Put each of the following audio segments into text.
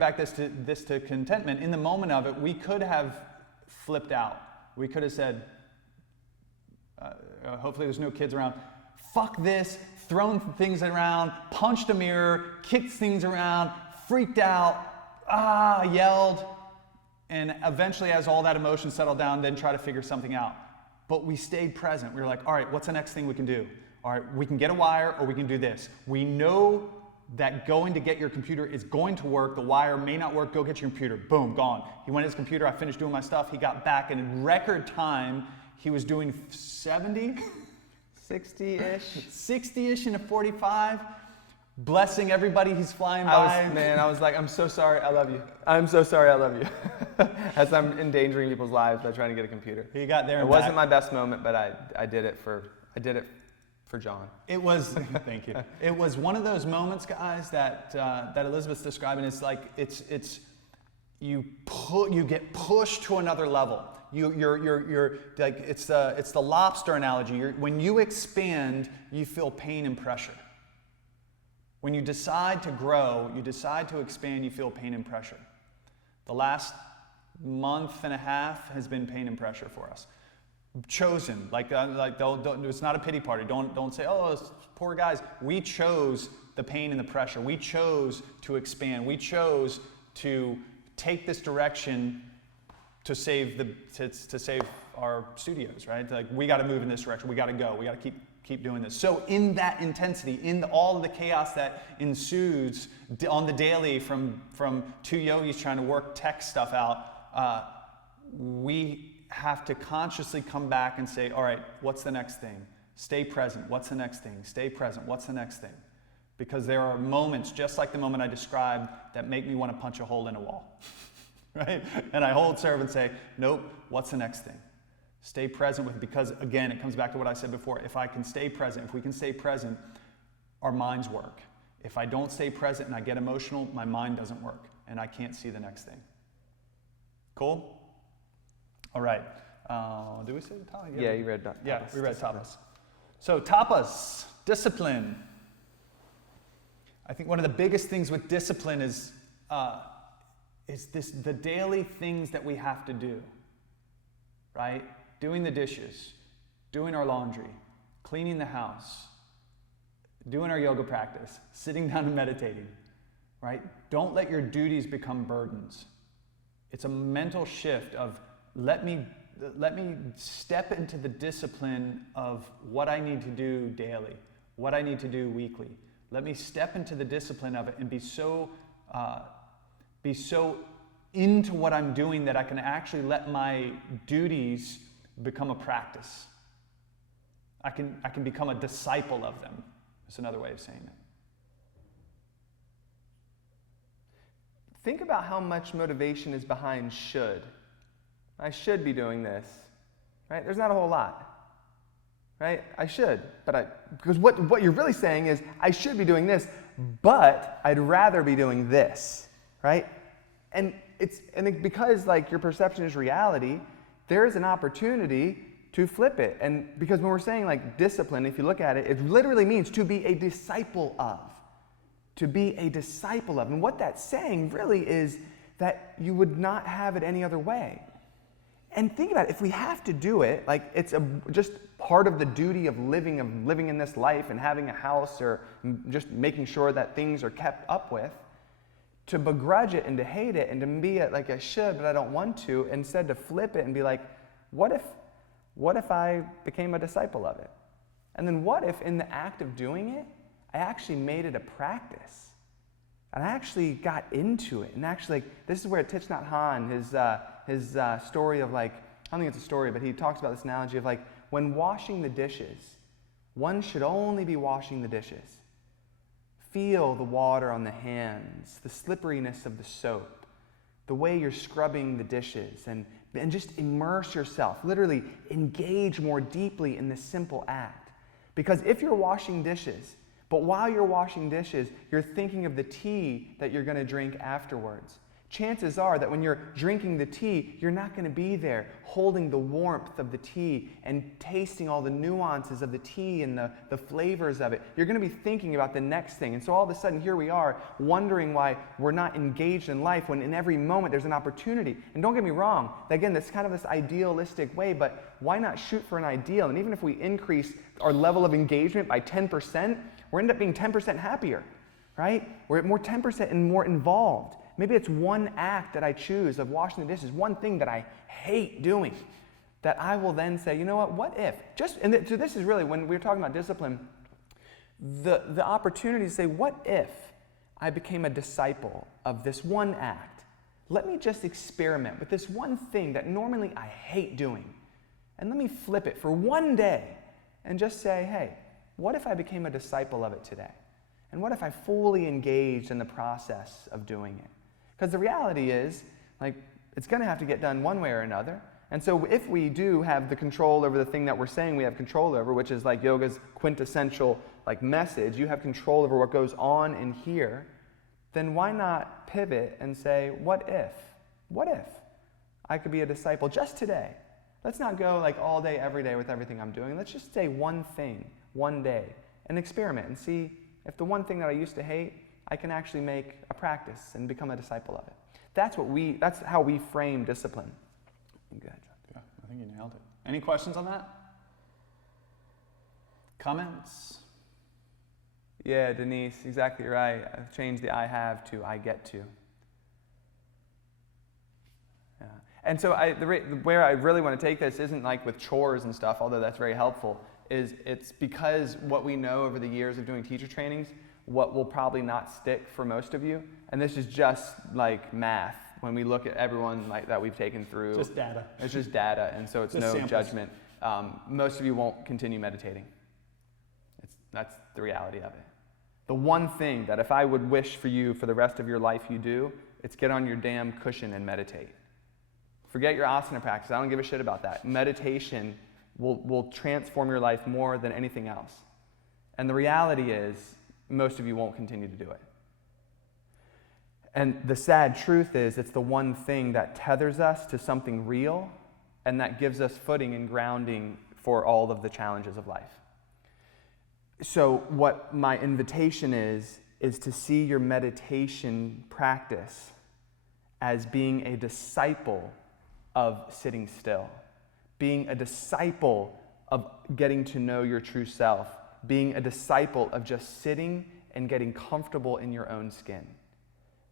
back this to contentment. In the moment of it, we could have flipped out. We could have said, hopefully there's no kids around, fuck this, thrown things around, punched a mirror, kicked things around, freaked out, yelled, and eventually as all that emotion settled down, then try to figure something out. But we stayed present. We were like, all right, what's the next thing we can do? All right, we can get a wire or we can do this. We know that going to get your computer is going to work. The wire may not work. Go get your computer. Boom, gone. He went to his computer. I finished doing my stuff. He got back, and in record time, he was doing 70? 60-ish. 60-ish in a 45. Blessing everybody he's flying by. I was like, I'm so sorry, I love you. I'm so sorry, I love you. As I'm endangering people's lives by trying to get a computer. He got there and It wasn't my best moment, but I did it for John. It was, thank you. It was one of those moments, guys, that Elizabeth's describing. It's like you get pushed to another level. You're like it's the lobster analogy. When you expand, you feel pain and pressure. When you decide to grow, you decide to expand, you feel pain and pressure. The last month and a half has been pain and pressure for us. Chosen, it's not a pity party. Don't say, oh, those poor guys. We chose the pain and the pressure. We chose to expand. We chose to take this direction to save our studios, right? Like, we got to move in this direction. We got to go. We got to keep doing this. So in that intensity, in all of the chaos that ensues on the daily from two yogis trying to work tech stuff out, we have to consciously come back and say, all right, what's the next thing? Stay present. What's the next thing? Stay present. What's the next thing? Because there are moments, just like the moment I described, that make me want to punch a hole in a wall, right? And I hold serve and say, nope, what's the next thing? Stay present with it, because again, it comes back to what I said before. If I can stay present, if we can stay present, our minds work. If I don't stay present and I get emotional, my mind doesn't work and I can't see the next thing. Cool? All right. Did we say the topic? Yeah, you read tapas. Yeah, we read tapas. So tapas, discipline. I think one of the biggest things with discipline is the daily things that we have to do, right? Doing the dishes, doing our laundry, cleaning the house, doing our yoga practice, sitting down and meditating, right? Don't let your duties become burdens. It's a mental shift of let me step into the discipline of what I need to do daily, what I need to do weekly. Let me step into the discipline of it and be so into what I'm doing that I can actually let my duties become a practice. I can become a disciple of them. That's another way of saying it. Think about how much motivation is behind should. I should be doing this, right? There's not a whole lot, right? I should, because what you're really saying is, I should be doing this, but I'd rather be doing this, right? And because like your perception is reality, there is an opportunity to flip it. And because when we're saying like discipline, if you look at it, it literally means to be a disciple of. To be a disciple of. And what that's saying really is that you would not have it any other way. And think about it, if we have to do it, like it's just part of the duty of living in this life and having a house or just making sure that things are kept up with, to begrudge it and to hate it and to be like I should but I don't want to, instead to flip it and be like, what if I became a disciple of it? And then what if in the act of doing it, I actually made it a practice? And I actually got into it. And actually, like, this is where Thich Nhat Hanh, his story of like, I don't think it's a story, but he talks about this analogy of like, when washing the dishes, one should only be washing the dishes. Feel the water on the hands, the slipperiness of the soap, the way you're scrubbing the dishes, and just immerse yourself, literally engage more deeply in this simple act. Because if you're washing dishes, but while you're washing dishes, you're thinking of the tea that you're going to drink afterwards, chances are that when you're drinking the tea, you're not going to be there holding the warmth of the tea and tasting all the nuances of the tea and the flavors of it. You're going to be thinking about the next thing. And so all of a sudden, here we are wondering why we're not engaged in life when in every moment there's an opportunity. And don't get me wrong, again, that's kind of this idealistic way, but why not shoot for an ideal? And even if we increase our level of engagement by 10%, we're end up being 10% happier, right? We're more 10% and more involved. Maybe it's one act that I choose of washing the dishes, one thing that I hate doing, that I will then say, you know what if? So this is really, when we're talking about discipline, the opportunity to say, what if I became a disciple of this one act? Let me just experiment with this one thing that normally I hate doing. And let me flip it for one day and just say, hey, what if I became a disciple of it today? And what if I fully engaged in the process of doing it? Because the reality is, it's going to have to get done one way or another. And so if we do have the control over the thing that we're saying we have control over, which is like yoga's quintessential message, you have control over what goes on in here, then why not pivot and say, what if I could be a disciple just today? Let's not go all day, every day with everything I'm doing. Let's just say one thing, one day, and experiment and see if the one thing that I used to hate, I can actually make a practice and become a disciple of it. That's how we frame discipline. Good. Yeah, I think you nailed it. Any questions on that? Comments? Yeah, Denise, exactly right. I've changed the I have to I get to. Yeah. And so where I really want to take this isn't with chores and stuff, although that's very helpful, it's because what we know over the years of doing teacher trainings, what will probably not stick for most of you, and this is just math. When we look at everyone that we've taken through, just data. It's just data, and so it's just no samples. Judgment. Most of you won't continue meditating. That's the reality of it. The one thing that if I would wish for you for the rest of your life you do, it's get on your damn cushion and meditate. Forget your asana practice. I don't give a shit about that. Meditation will transform your life more than anything else. And the reality is, most of you won't continue to do it. And the sad truth is, it's the one thing that tethers us to something real and that gives us footing and grounding for all of the challenges of life. So what my invitation is to see your meditation practice as being a disciple of sitting still, being a disciple of getting to know your true self, being a disciple of just sitting and getting comfortable in your own skin.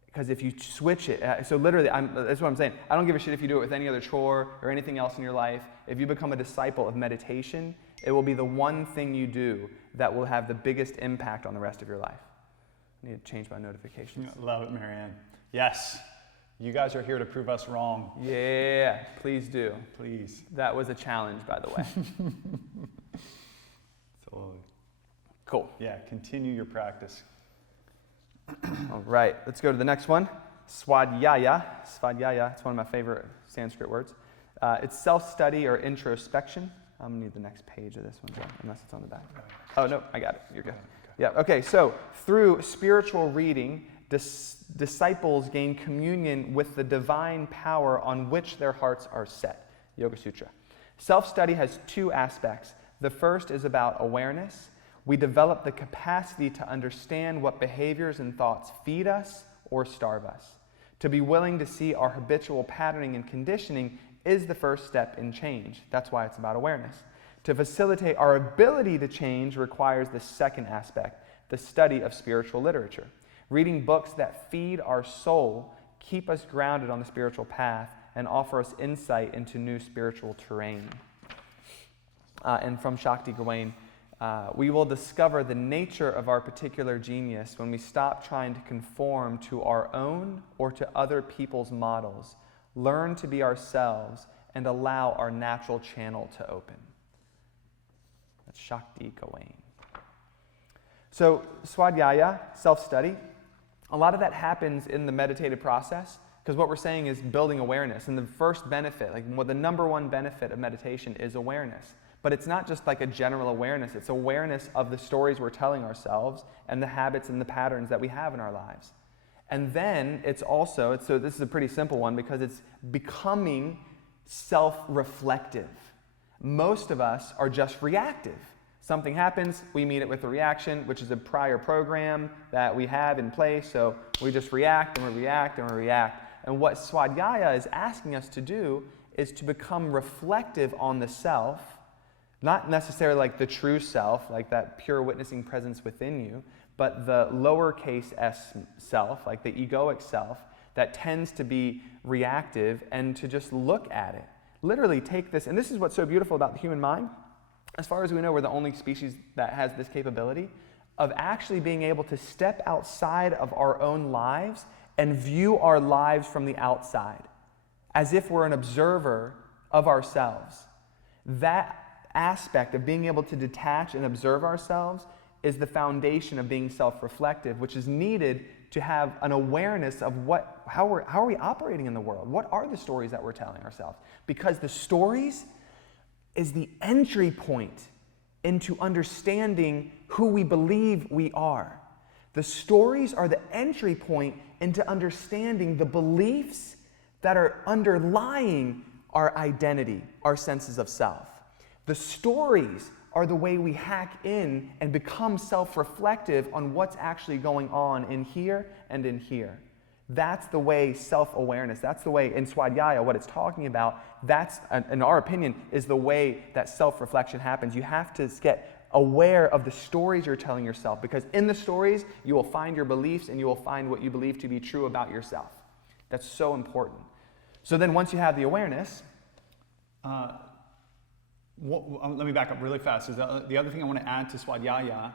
Because if you switch it, so literally, that's what I'm saying. I don't give a shit if you do it with any other chore or anything else in your life. If you become a disciple of meditation, it will be the one thing you do that will have the biggest impact on the rest of your life. I need to change my notifications. Love it, Marianne. Yes, you guys are here to prove us wrong. Yeah, please do. Please. That was a challenge, by the way. Totally. Cool. Yeah, continue your practice. All right, let's go to the next one. Swadhyaya. Swadhyaya, it's one of my favorite Sanskrit words. It's self-study or introspection. I'm going to need the next page of this one, Joe, unless it's on the back. Oh, no, I got it. You're good. Yeah, okay, so through spiritual reading, disciples gain communion with the divine power on which their hearts are set. Yoga Sutra. Self-study has two aspects. The first is about awareness. We develop the capacity to understand what behaviors and thoughts feed us or starve us. To be willing to see our habitual patterning and conditioning is the first step in change. That's why it's about awareness. To facilitate our ability to change requires the second aspect, the study of spiritual literature. Reading books that feed our soul, keep us grounded on the spiritual path, and offer us insight into new spiritual terrain. And from Shakti Gawain, we will discover the nature of our particular genius when we stop trying to conform to our own or to other people's models, learn to be ourselves, and allow our natural channel to open. That's Shakti Gawain. So, Swadhyaya, self-study, a lot of that happens in the meditative process, because what we're saying is building awareness. And the first benefit, the number one benefit of meditation is awareness. But it's not just a general awareness, it's awareness of the stories we're telling ourselves and the habits and the patterns that we have in our lives. And then it's also, so this is a pretty simple one because it's becoming self-reflective. Most of us are just reactive. Something happens, we meet it with a reaction, which is a prior program that we have in place, so we just react and we react and we react. And what Swadhyaya is asking us to do is to become reflective on the self, not necessarily like the true self, like that pure witnessing presence within you, but the lowercase s self, like the egoic self, that tends to be reactive, and to just look at it. Literally take this, and this is what's so beautiful about the human mind. As far as we know, we're the only species that has this capability of actually being able to step outside of our own lives and view our lives from the outside, as if we're an observer of ourselves. That aspect of being able to detach and observe ourselves is the foundation of being self-reflective, which is needed to have an awareness of how are we operating in the world? What are the stories that we're telling ourselves? Because the stories is the entry point into understanding who we believe we are. The stories are the entry point into understanding the beliefs that are underlying our identity, our senses of self. The stories are the way we hack in and become self-reflective on what's actually going on in here and in here. That's the way self-awareness, that's the way in Swadhyaya, what it's talking about, that's, in our opinion, is the way that self-reflection happens. You have to get aware of the stories you're telling yourself, because in the stories, you will find your beliefs and you will find what you believe to be true about yourself. That's so important. So then once you have the awareness, let me back up really fast. Is the other thing I want to add to Swadhyaya,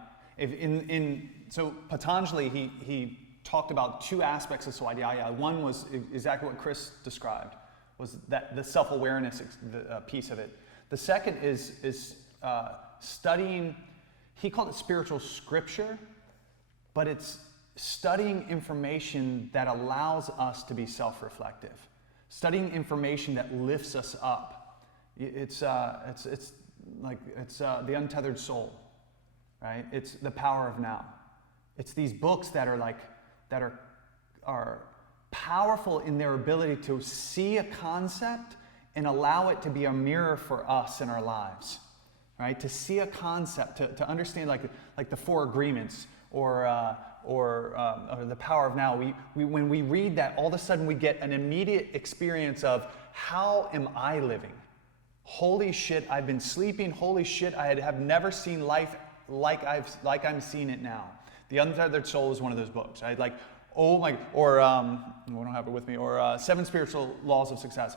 so Patanjali, he talked about two aspects of Swadhyaya. One was exactly what Chris described, was that the self-awareness piece of it. The second is studying, he called it spiritual scripture, but it's studying information that allows us to be self-reflective, studying information that lifts us up. It's the untethered soul, right? It's the power of now. It's these books that are powerful in their ability to see a concept and allow it to be a mirror for us in our lives, right? To see a concept, to understand like the Four Agreements or the power of now. When we read that, all of a sudden we get an immediate experience of, how am I living? Holy shit, I've been sleeping. Holy shit, I have never seen life like I'm seeing it now. The Untethered Soul is one of those books, right? Like, oh my, or I don't have it with me, or 7 Spiritual Laws of Success.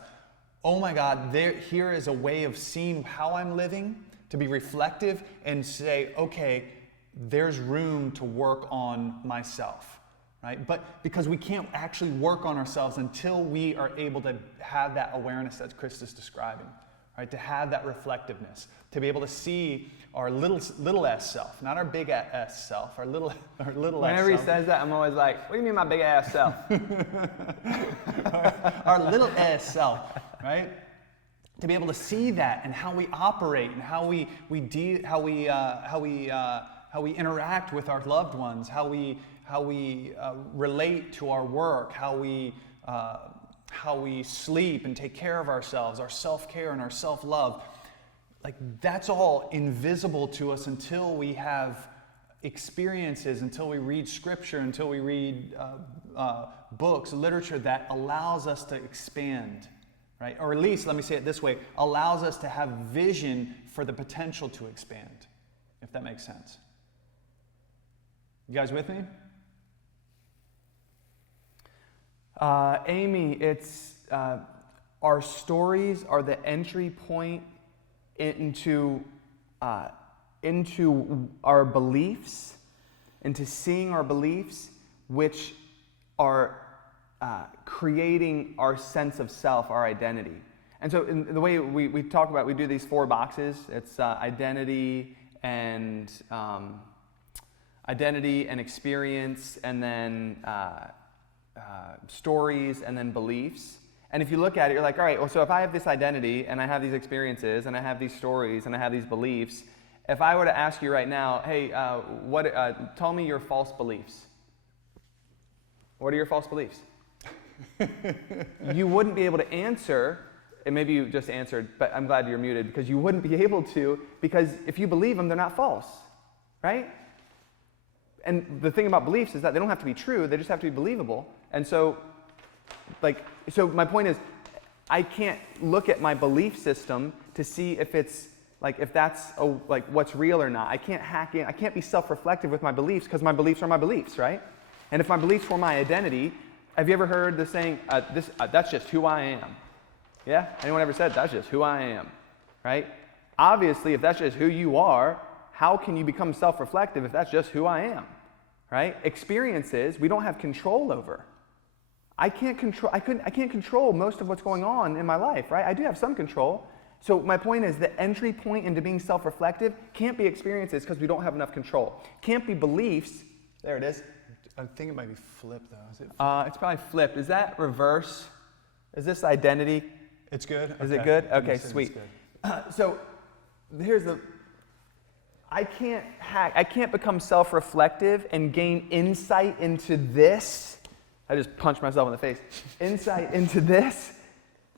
Oh my God, here is a way of seeing how I'm living, to be reflective and say, okay, there's room to work on myself, right? But because we can't actually work on ourselves until we are able to have that awareness that Chris is describing. Right, to have that reflectiveness, to be able to see our little s self, not our big s self, our little whenever s self. he says that, I'm always like, what do you mean my big ass self? our little s self, right? To be able to see that and how we operate and how we interact with our loved ones, how we relate to our work, how we sleep and take care of ourselves, our self-care and our self-love. Like, that's all invisible to us until we have experiences, until we read scripture, until we read books, literature that allows us to expand, right? Or at least, let me say it this way, allows us to have vision for the potential to expand, if that makes sense. You guys with me? Amy, it's our stories are the entry point into our beliefs, into seeing our beliefs, which are creating our sense of self, our identity. And so in the way we talk about, we do these 4 boxes. It's identity and experience, and then stories, and then beliefs. And if you look at it, you're like, all right, well, so if I have this identity, and I have these experiences, and I have these stories, and I have these beliefs, if I were to ask you right now, hey, tell me your false beliefs. What are your false beliefs? You wouldn't be able to answer, and maybe you just answered, but I'm glad you're muted, because you wouldn't be able to, because if you believe them, they're not false, right? And the thing about beliefs is that they don't have to be true, they just have to be believable. And so, so my point is, I can't look at my belief system to see if it's, if that's, what's real or not. I can't hack in, I can't be self-reflective with my beliefs, because my beliefs are my beliefs, right? And if my beliefs were my identity, have you ever heard the saying, that's just who I am? Yeah? Anyone ever said, that's just who I am, right? Obviously, if that's just who you are, how can you become self-reflective if that's just who I am, right? Experiences, we don't have control over. I can't control most of what's going on in my life, right? I do have some control. So my point is the entry point into being self-reflective can't be experiences because we don't have enough control. Can't be beliefs. There it is. I think it might be flipped though. Is it? It's probably flipped. Is that reverse? Is this identity? It's good. Is it good? Okay, sweet. So here's I can't become self-reflective and gain insight into this. I just punched myself in the face. Insight into this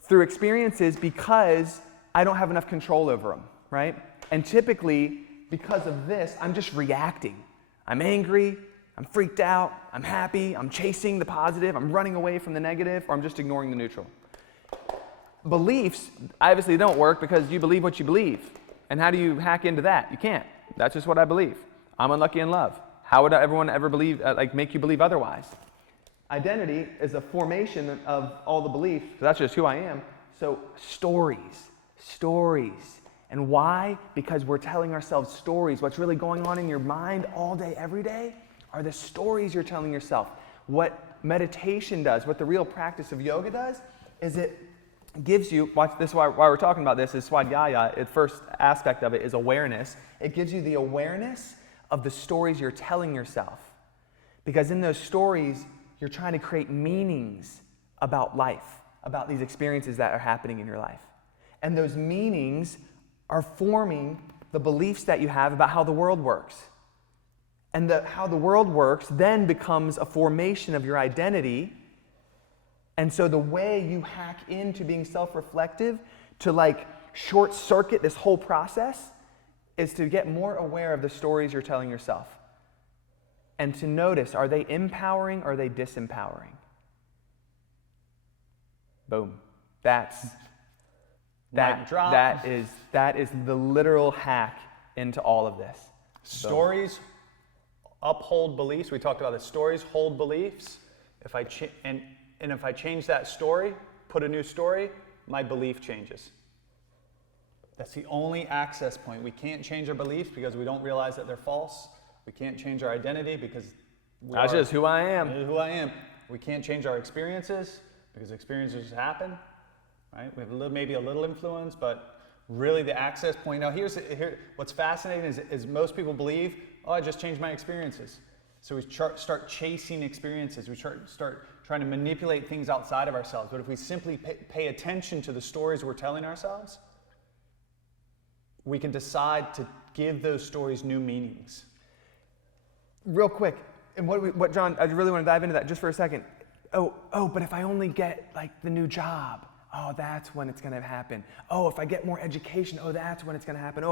through experiences because I don't have enough control over them, right? And typically, because of this, I'm just reacting. I'm angry, I'm freaked out, I'm happy, I'm chasing the positive, I'm running away from the negative, or I'm just ignoring the neutral. Beliefs obviously don't work because you believe what you believe. And how do you hack into that? You can't. That's just what I believe. I'm unlucky in love. How would everyone ever believe, make you believe otherwise? Identity is a formation of all the beliefs. So that's just who I am. So stories. And why? Because we're telling ourselves stories. What's really going on in your mind all day, every day, are the stories you're telling yourself. What meditation does, what the real practice of yoga does, is it gives you, watch this, why we're talking about this is swadhyaya. The first aspect of it is awareness. It gives you the awareness of the stories you're telling yourself. Because in those stories, you're trying to create meanings about life, about these experiences that are happening in your life. And those meanings are forming the beliefs that you have about how the world works. And how the world works then becomes a formation of your identity. And so the way you hack into being self-reflective to short circuit this whole process is to get more aware of the stories you're telling yourself. And to notice, are they empowering or are they disempowering? Boom. That is the literal hack into all of this. Stories uphold beliefs. We talked about this. Stories hold beliefs. If I change that story, put a new story, my belief changes. That's the only access point. We can't change our beliefs because we don't realize that they're false. We can't change our identity because that's just who I am. Who I am. We can't change our experiences because experiences happen. Right? We have maybe a little influence, but really the access point. Now what's fascinating is most people believe, I just changed my experiences. So we start chasing experiences. We start trying to manipulate things outside of ourselves. But if we simply pay attention to the stories we're telling ourselves, we can decide to give those stories new meanings. Real quick, and what John, I really want to dive into that just for a second. But if I only get the new job, that's when it's going to happen. If I get more education, that's when it's going to happen.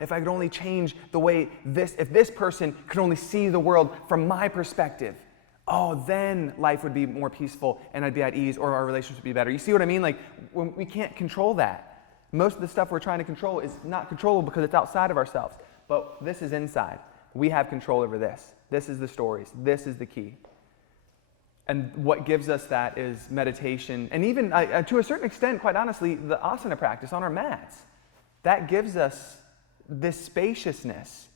If I could only change the way if this person could only see the world from my perspective, then life would be more peaceful and I'd be at ease or our relationship would be better. You see what I mean? When we can't control that. Most of the stuff we're trying to control is not controllable because it's outside of ourselves. But this is inside. We have control over this. This is the stories. This is the key. And what gives us that is meditation. And even, to a certain extent, quite honestly, the asana practice on our mats. That gives us this spaciousness.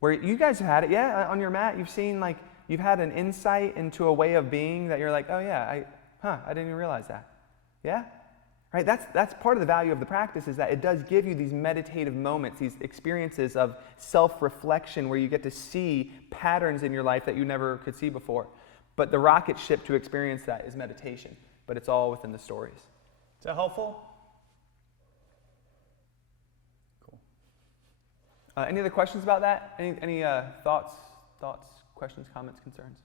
Where you guys have had it, on your mat, you've seen, you've had an insight into a way of being that you're I didn't even realize that. Yeah? Right? That's part of the value of the practice is that it does give you these meditative moments, these experiences of self-reflection where you get to see patterns in your life that you never could see before. But the rocket ship to experience that is meditation. But it's all within the stories. Is that helpful? Cool. Any other questions about that? Any thoughts, questions, comments, concerns?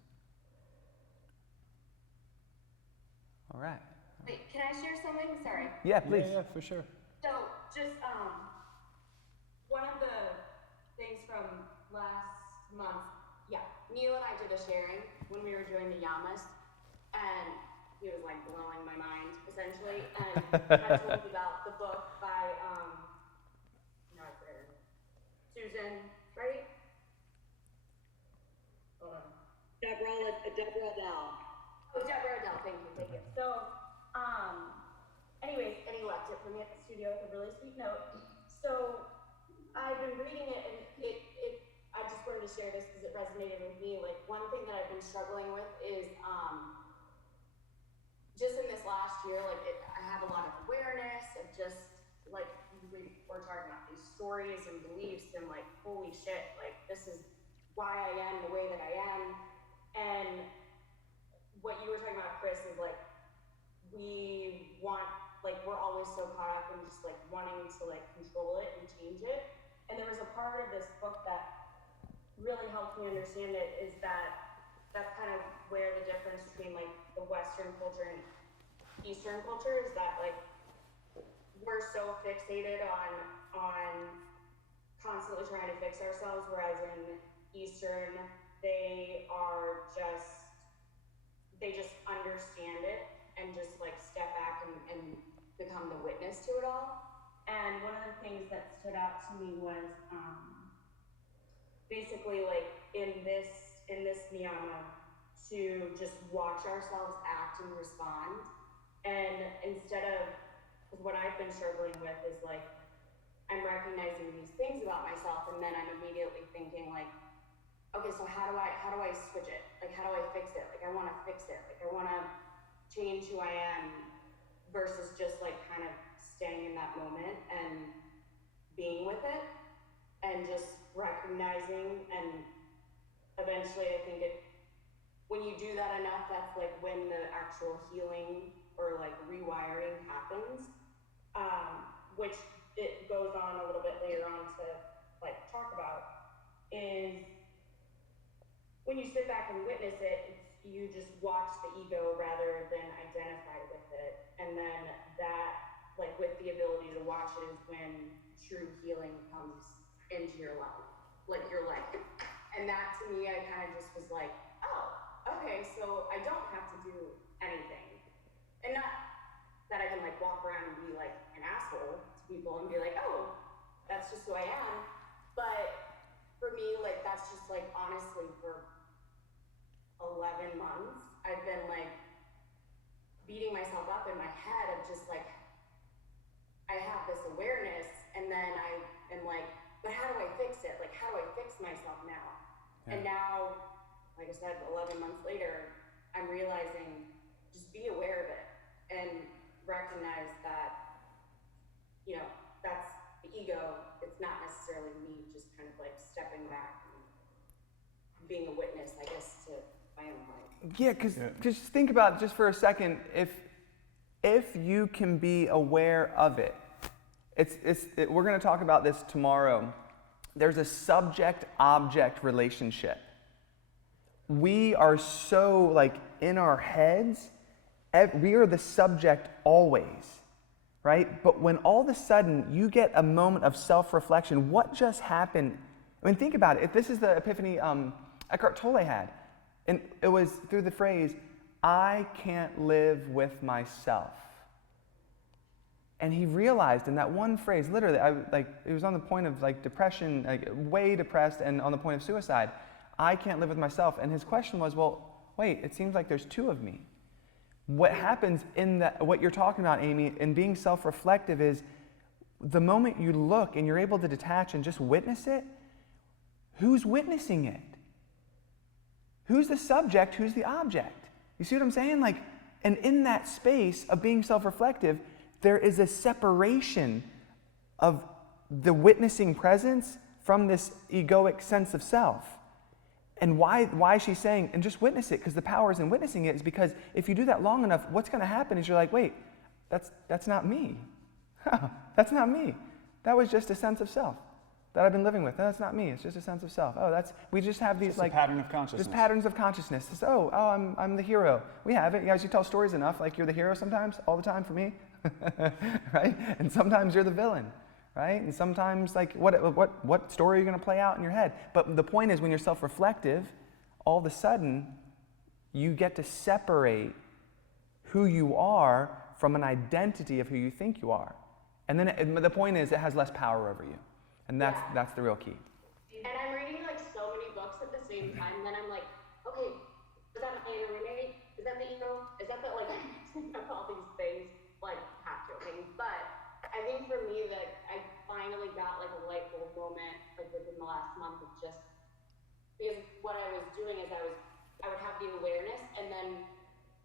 All right. Wait, can I share something? Sorry. Yeah, please. Yeah, for sure. So, just one of the things from last month, yeah, Neil and I did a sharing when we were doing the Yamas, and he was like blowing my mind essentially, and I told you about the book by no, I forget her name. Susan, right? Hold on. Deborah Adele. Oh, Deborah Adele. Thank you. So, anyways, and he left it for me at the studio with a really sweet note. So I've been reading it, and I just wanted to share this because it resonated with me. Like, one thing that I've been struggling with is just in this last year, like I have a lot of awareness of just like we're talking about these stories and beliefs, and like, holy shit, like this is why I am the way that I am. And what you were talking about, Chris, is like we're always so caught up in just like wanting to like control it and change it. And there was a part of this book that really helped me understand it, is that that's kind of where the difference between like the Western culture and Eastern culture is, that like we're so fixated on constantly trying to fix ourselves, whereas in Eastern they just understand it and just like step back and become the witness to it all. And one of the things that stood out to me was basically like in this niyama to just watch ourselves act and respond. And instead of, because what I've been struggling with is like, I'm recognizing these things about myself, and then I'm immediately thinking like, okay, so how do I switch it? Like, how do I fix it? Like, I want to fix it. Like, I want to change who I am, versus just like kind of staying in that moment and being with it and just recognizing. And eventually I think when you do that enough, that's like when the actual healing or like rewiring happens, which it goes on a little bit later on to like talk about, is when you sit back and witness it, you just watch the ego rather than identify with it. And then that, like with the ability to watch it, is when true healing comes into your life, like your life. And that to me, I kind of just was like, oh, okay, so I don't have to do anything. And not that I can like walk around and be like an asshole to people and be like, oh, that's just who I am. But for me, like that's just like, honestly, for 11 months, I've been like beating myself up in my head of just like, I have this awareness, and then I am like, but how do I fix it? Like, how do I fix myself now? Yeah. And now, like I said, 11 months later, I'm realizing, just be aware of it and recognize that, you know, that's the ego. It's not necessarily me just kind of like stepping back and being a witness, I guess, to my own life. Yeah, because just think about it just for a second. If you can be aware of it, we're going to talk about this tomorrow. There's a subject-object relationship. We are so like in our heads, we are the subject always, right? But when all of a sudden you get a moment of self-reflection, what just happened? I mean, think about it. If this is the epiphany Eckhart Tolle had, and it was through the phrase, I can't live with myself. And he realized in that one phrase, literally, it was on the point of like depression, like way depressed, and on the point of suicide. I can't live with myself. And his question was, well, wait, it seems like there's two of me. What happens in what you're talking about, Amy, in being self-reflective is the moment you look and you're able to detach and just witness it, who's witnessing it? Who's the subject? Who's the object? You see what I'm saying? Like, and in that space of being self-reflective, there is a separation of the witnessing presence from this egoic sense of self. And why she's saying, and just witness it, because the power is in witnessing it, is because if you do that long enough, what's going to happen is you're like, wait, that's not me. That's not me. That was just a sense of self. that I've been living with. No, that's not me. It's just a sense of self. Oh, we just have these Just like a pattern of consciousness. just patterns of consciousness. It's, I'm the hero. We have it. You guys, you tell stories enough. Like you're the hero sometimes, all the time for me, right? And sometimes you're the villain, right? And sometimes like what story are you going to play out in your head? But the point is, when you're self-reflective, all of a sudden you get to separate who you are from an identity of who you think you are. And then the point is, it has less power over you. And that's the real key. And I'm reading like so many books at the same time, then I'm like, okay, is that the roommate? Is that the ego? Is that the like all these things, like half joking. But I think for me that I finally got like a light bulb moment like within the last month of just because what I was doing is I would have the awareness and then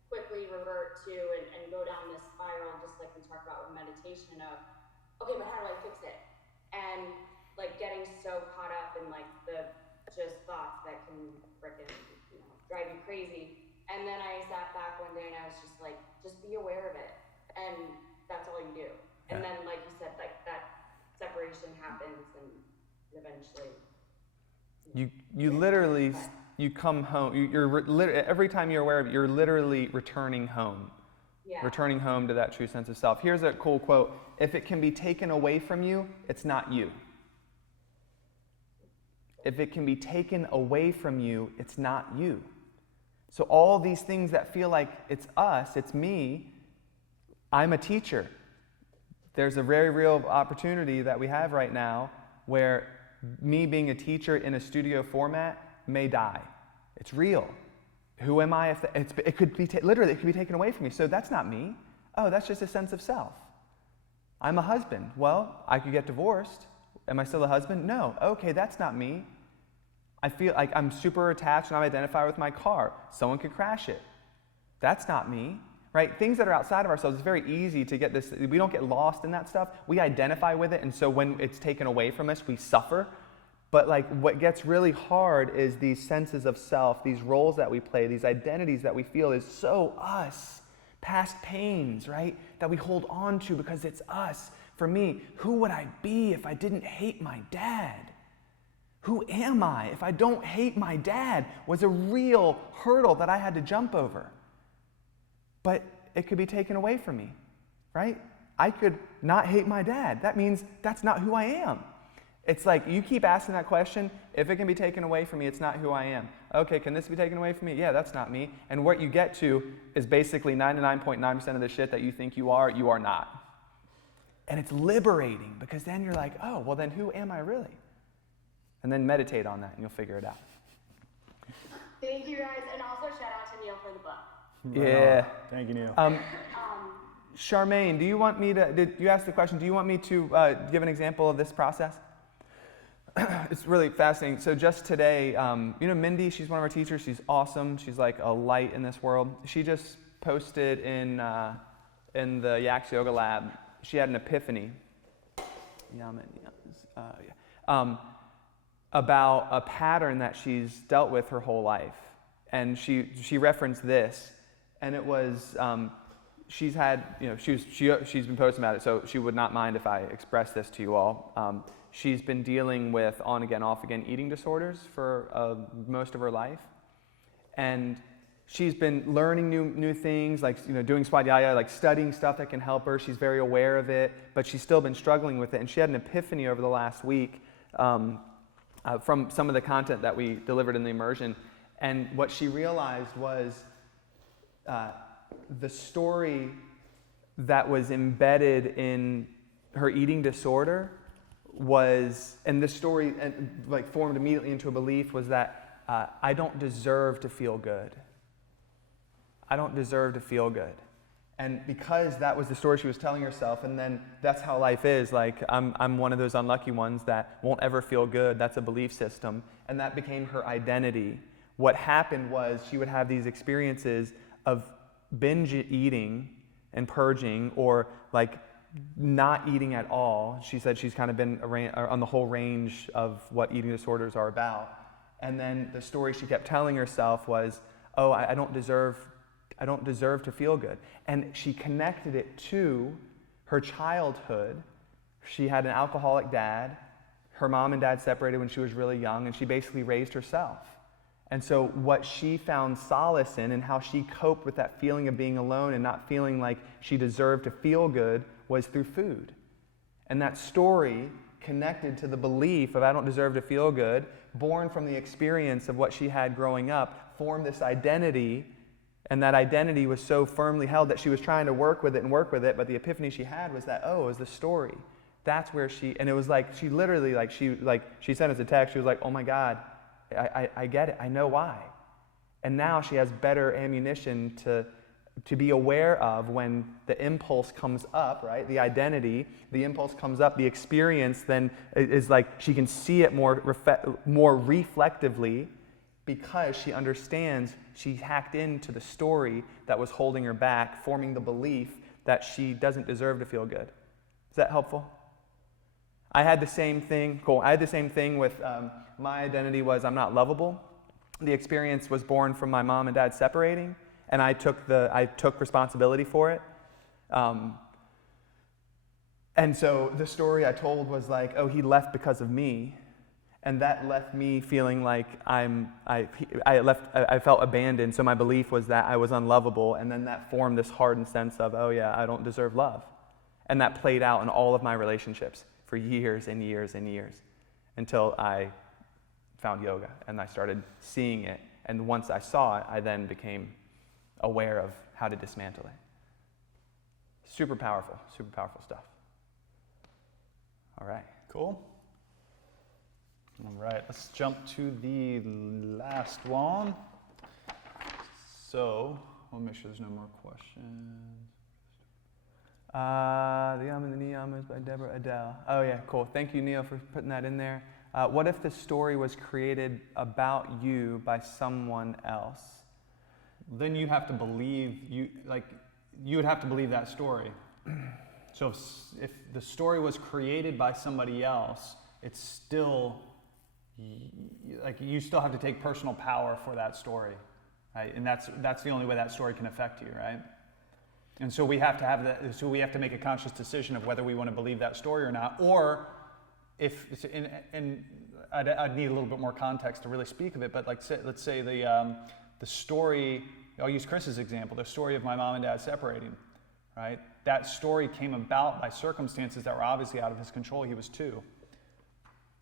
quickly revert to and go down this spiral, just like we talked about with meditation of, okay, but how do I fix it? And like getting so caught up in like the just thoughts that can frickin' drive you crazy. And then I sat back one day and I was just like, just be aware of it, and that's all you do. And then, like you said, like that separation happens, and eventually. You literally you come home. Every time you're aware of it, you're literally returning home. Yeah. Returning home to that true sense of self. Here's a cool quote: "If it can be taken away from you, it's not you." If it can be taken away from you, it's not you. So all these things that feel like it's us, it's me, I'm a teacher. There's a very real opportunity that we have right now where me being a teacher in a studio format may die. It's real. Who am I if it could be literally it could be taken away from me? So that's not me. Oh, that's just a sense of self. I'm a husband. Well, I could get divorced. Am I still a husband? No. Okay, that's not me. I feel like I'm super attached and I identify with my car. Someone could crash it. That's not me, right? Things that are outside of ourselves, it's very easy to get this. We don't get lost in that stuff. We identify with it, and so when it's taken away from us, we suffer. But like what gets really hard is these senses of self, these roles that we play, these identities that we feel is so us. Past pains, right? That we hold on to because it's us. For me, who would I be if I didn't hate my dad? Who am I if I don't hate my dad? Was a real hurdle that I had to jump over. But it could be taken away from me, right? I could not hate my dad. That means that's not who I am. It's like you keep asking that question, if it can be taken away from me, it's not who I am. Okay, can this be taken away from me? Yeah, that's not me. And what you get to is basically 99.9% of the shit that you think you are not. And it's liberating because then you're like, oh, well then who am I really? And then meditate on that and you'll figure it out. Thank you guys, and also shout out to Neil for the book. Yeah. Thank you, Neil. Charmaine, do you want me to, did you ask the question, do you want me to give an example of this process? It's really fascinating. So just today, Mindy, she's one of our teachers. She's awesome. She's like a light in this world. She just posted in the Yaks Yoga Lab, she had an epiphany. About a pattern that she's dealt with her whole life. And she referenced this, and it was, she's had, she's been posting about it, so she would not mind if I express this to you all. She's been dealing with on again, off again eating disorders for most of her life. And she's been learning new things, like doing Swadhyaya, like studying stuff that can help her. She's very aware of it, but she's still been struggling with it. And she had an epiphany over the last week from some of the content that we delivered in the immersion. And what she realized was the story that was embedded in her eating disorder was, and this story formed immediately into a belief, was that I don't deserve to feel good. I don't deserve to feel good. And because that was the story she was telling herself, and then that's how life is, like I'm one of those unlucky ones that won't ever feel good, that's a belief system, and that became her identity. What happened was she would have these experiences of binge eating and purging, or like not eating at all. She said she's kind of been on the whole range of what eating disorders are about. And then the story she kept telling herself was, oh, I don't deserve to feel good. And she connected it to her childhood. She had an alcoholic dad. her mom and dad separated when she was really young, and she basically raised herself. And so what she found solace in and how she coped with that feeling of being alone and not feeling like she deserved to feel good was through food. And that story connected to the belief of I don't deserve to feel good, born from the experience of what she had growing up, formed this identity, and that identity was so firmly held that she was trying to work with it, but the epiphany she had was that, oh, it was the story. That's where and it was like, she literally, she sent us a text, she was like, oh my God, I get it, I know why. And now she has better ammunition to be aware of when the impulse comes up, right? The identity, the impulse comes up, the experience then is like she can see it more reflectively because she understands she hacked into the story that was holding her back, forming the belief that she doesn't deserve to feel good. Is that helpful? I had the same thing. Cool. I had the same thing with my identity was I'm not lovable. The experience was born from my mom and dad separating, and I took responsibility for it. And so the story I told was like, oh, he left because of me, and that left me feeling like I felt abandoned. So my belief was that I was unlovable, and then that formed this hardened sense of, oh yeah, I don't deserve love, and that played out in all of my relationships for years and years and years until I found yoga and I started seeing it. And once I saw it, I then became aware of how to dismantle it. Super powerful stuff. All right. Cool. All right, let's jump to the last one. So, I'll make sure there's no more questions. The Yum and the Niyam is by Deborah Adele. Oh yeah, cool. Thank you, Neil, for putting that in there. What if the story was created about you by someone else? Then you have to believe you would have to believe that story. So if the story was created by somebody else, it's still like you still have to take personal power for that story, right? And that's the only way that story can affect you, right? And so we have to have that. So we have to make a conscious decision of whether we want to believe that story or not, or if. And I'd need a little bit more context to really speak of it. But let's say the story. I'll use Chris's example. The story of my mom and dad separating, right? That story came about by circumstances that were obviously out of his control. He was 2,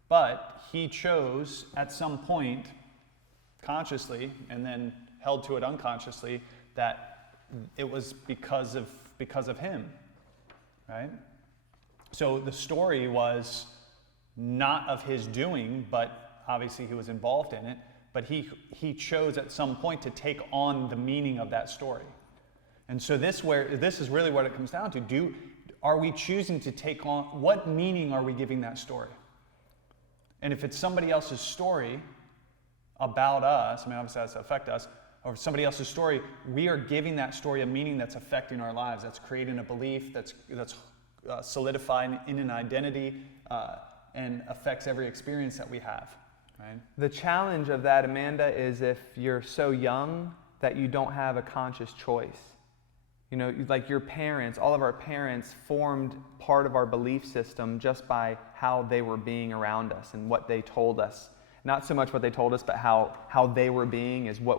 but he chose at some point, consciously, and then held to it unconsciously, that it was because of him, right? So the story was not of his doing, but obviously he was involved in it, but he chose at some point to take on the meaning of that story. And so this is really what it comes down to. Are we choosing to take on, what meaning are we giving that story? And if it's somebody else's story about us, I mean, obviously that's affect us, or somebody else's story, we are giving that story a meaning that's affecting our lives, that's creating a belief, that's solidifying in an identity, and affects every experience that we have, right? The challenge of that, Amanda, is if you're so young that you don't have a conscious choice. You know, like your parents, all of our parents formed part of our belief system just by how they were being around us and what they told us. Not so much what they told us, but how they were being is what we